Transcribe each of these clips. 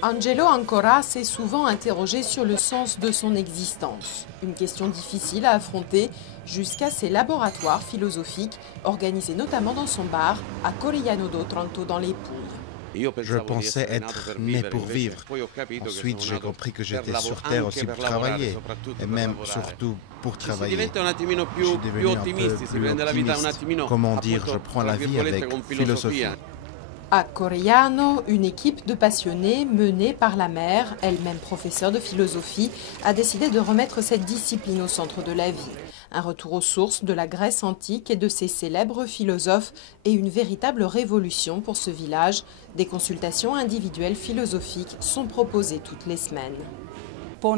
Angelo Ancora s'est souvent interrogé sur le sens de son existence. Une question difficile à affronter jusqu'à ses laboratoires philosophiques organisés notamment dans son bar à Corigliano d'Otranto dans les Pouilles. Je pensais être né pour vivre. Ensuite, j'ai compris que j'étais sur Terre aussi pour travailler, et même surtout pour travailler. Je suis devenu un peu plus optimiste. Comment dire, je prends la vie avec philosophie. À Corigliano, une équipe de passionnés menée par la mère, elle-même professeure de philosophie, a décidé de remettre cette discipline au centre de la vie. Un retour aux sources de la Grèce antique et de ses célèbres philosophes et une véritable révolution pour ce village. Des consultations individuelles philosophiques sont proposées toutes les semaines. Les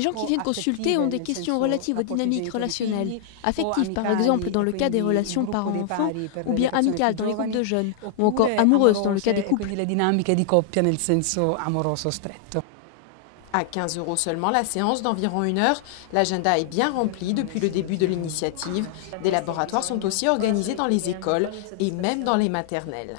gens qui viennent consulter ont des questions relatives aux dynamiques relationnelles, affectives par exemple dans le cas des relations parents-enfants, ou bien amicales dans les groupes de jeunes, ou encore amoureuses dans le cas des couples. À 15 € seulement la séance d'environ 1 heure, l'agenda est bien rempli depuis le début de l'initiative. Des laboratoires sont aussi organisés dans les écoles et même dans les maternelles.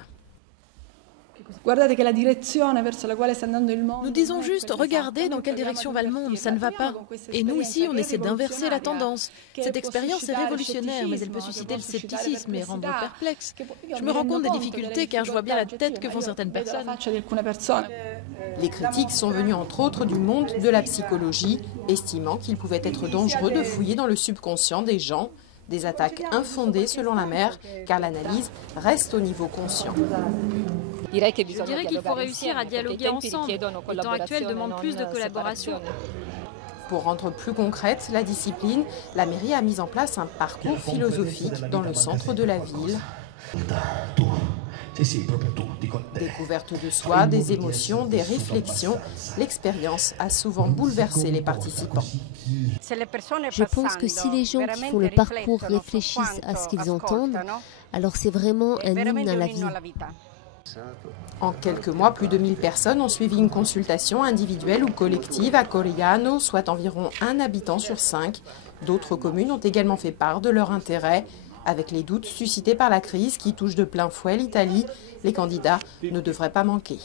Nous disons juste, regardez dans quelle direction va le monde, ça ne va pas. Et nous ici, on essaie d'inverser la tendance. Cette expérience est révolutionnaire, mais elle peut susciter le scepticisme et rendre perplexe. Je me rends compte des difficultés car je vois bien la tête que font certaines personnes. Les critiques sont venues entre autres du monde de la psychologie, estimant qu'il pouvait être dangereux de fouiller dans le subconscient des gens. Des attaques infondées selon la mère, car l'analyse reste au niveau conscient. Je dirais qu'il faut réussir à dialoguer ensemble. Le temps actuel demande plus de collaboration. Pour rendre plus concrète la discipline, la mairie a mis en place un parcours philosophique dans le centre de la ville. Découverte de soi, des émotions, des réflexions, l'expérience a souvent bouleversé les participants. Je pense que si les gens qui font le parcours réfléchissent à ce qu'ils entendent, alors c'est vraiment un hymne à la vie. En quelques mois, plus de 1000 personnes ont suivi une consultation individuelle ou collective à Corigliano, soit environ 1 habitant sur 5. D'autres communes ont également fait part de leur intérêt. Avec les doutes suscités par la crise qui touche de plein fouet l'Italie, les candidats ne devraient pas manquer.